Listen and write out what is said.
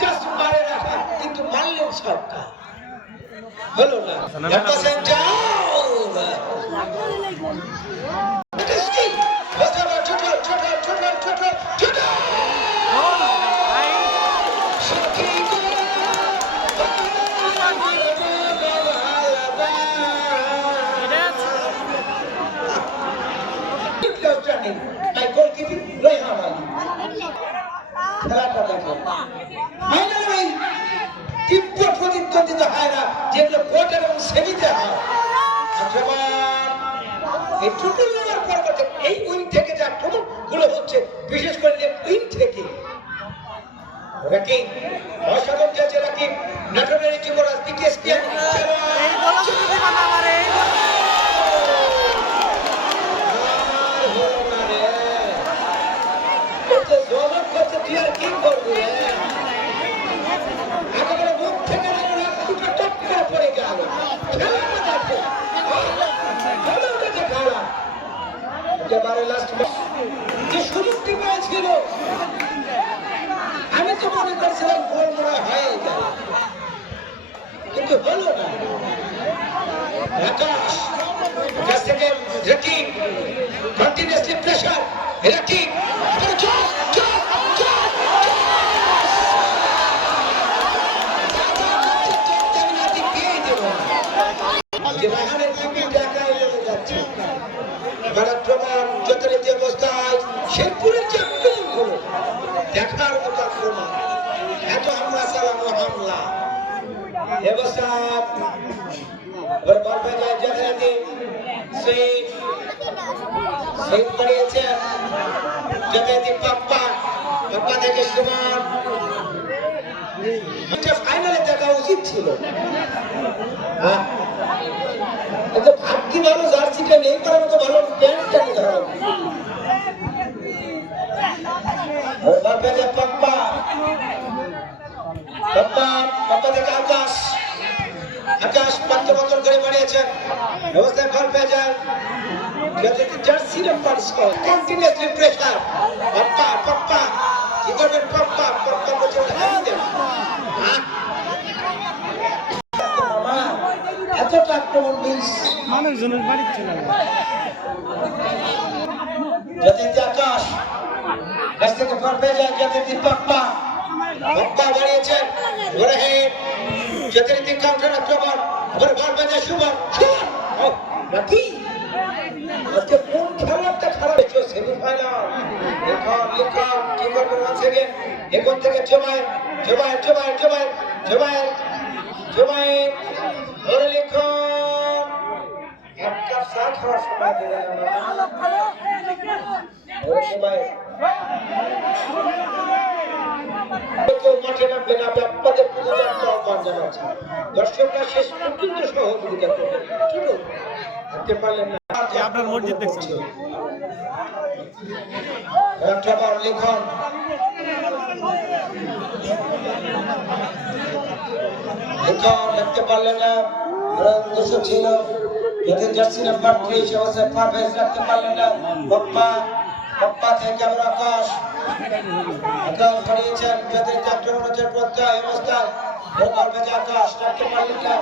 Just মারে রাখা, কিন্তু মারলেন সবটা হলো না। খেলাটা দেখো ফাইনালে তীব্র প্রতিদ্বন্দ্বিতা হয় না, যেগুলো কোয়ার্টার এবং সেমিতে হয়। এই টুটুল নেওয়ার পরবর্তী এই উইং থেকে যে আক্রমণ গুলো হচ্ছে, বিশেষ করে উইং থেকে ওরা কি অসাধারণ খেলছে। রাকিব নাটোরের যুবরাজ বিকেএস যে সুযোগটি পেয়েছিল, আমি তো মনে করছিলাম গোল মরা হয়ে গেল, কিন্তু হলো না। আকাশ কাছ থেকে রাকিব কন্টিনিউয়াসলি প্রেসার, রাকিব যথারীতি অবস্থায় শেরপুরের যে আক্রমণ হলো, দেখার মতো আক্রমণ, এত হামলা চালানো হামলা অবস্থা যথারীতি সেই করিয়েছে যথারীতি পাপ্পা থেকে সুমান। ফাইনালে দেখা উচিত ছিল, ভাগ্যি ভালো জার্সিটা নেই করার মতো ভালো প্যান্টটা নিতে হবে। থেকে আকাশ পাত্র বদল করে বাড়িয়েছেন, ব্যবস্থায় ফল পেয়ে যায়। Jersey number continuously pressure. পাপ্পা কি করবেন? পাপ্পা বলছে এতটা আক্রমণ মিস মানুষজনের বাড়ি ছিল। যথারীতি আকাশ কাছ থেকে ফল পেয়ে যায়, যথারীতি পাপ্পা বাড়িয়েছেন। যথারীতি কাউন্টার আক্রমণ, ফল পেয়ে যায় শুভম। নাকি আজকে কোন খেলাটা খারাপ হয়েছে? সেমিফাইনাল কি করবেন? এখন থেকে জমায়ের এক কাপ চা খাওয়ার সময় দেবে মাঠে নামবেন, আপনাদের আহ্বান জানাচ্ছি। দর্শকরা শেষ পর্যন্ত সহযোগিতা করবেন, থাকতে পারলেন না। আপনার মসজিদ দেখছেন লিখন দেখতে পারলেন না, দোষ ছিল। যদি জার্সি নাম্বার 3 অবস্থায় পারভেজ রাখতে পারলেন না। পপ্পা থেকে আমরা আকাশ করিয়েছেন, যাদের আক্রমণের প্রত্যয় অবস্থায় পারভেজ আকাশ রাখতে পারলেন না।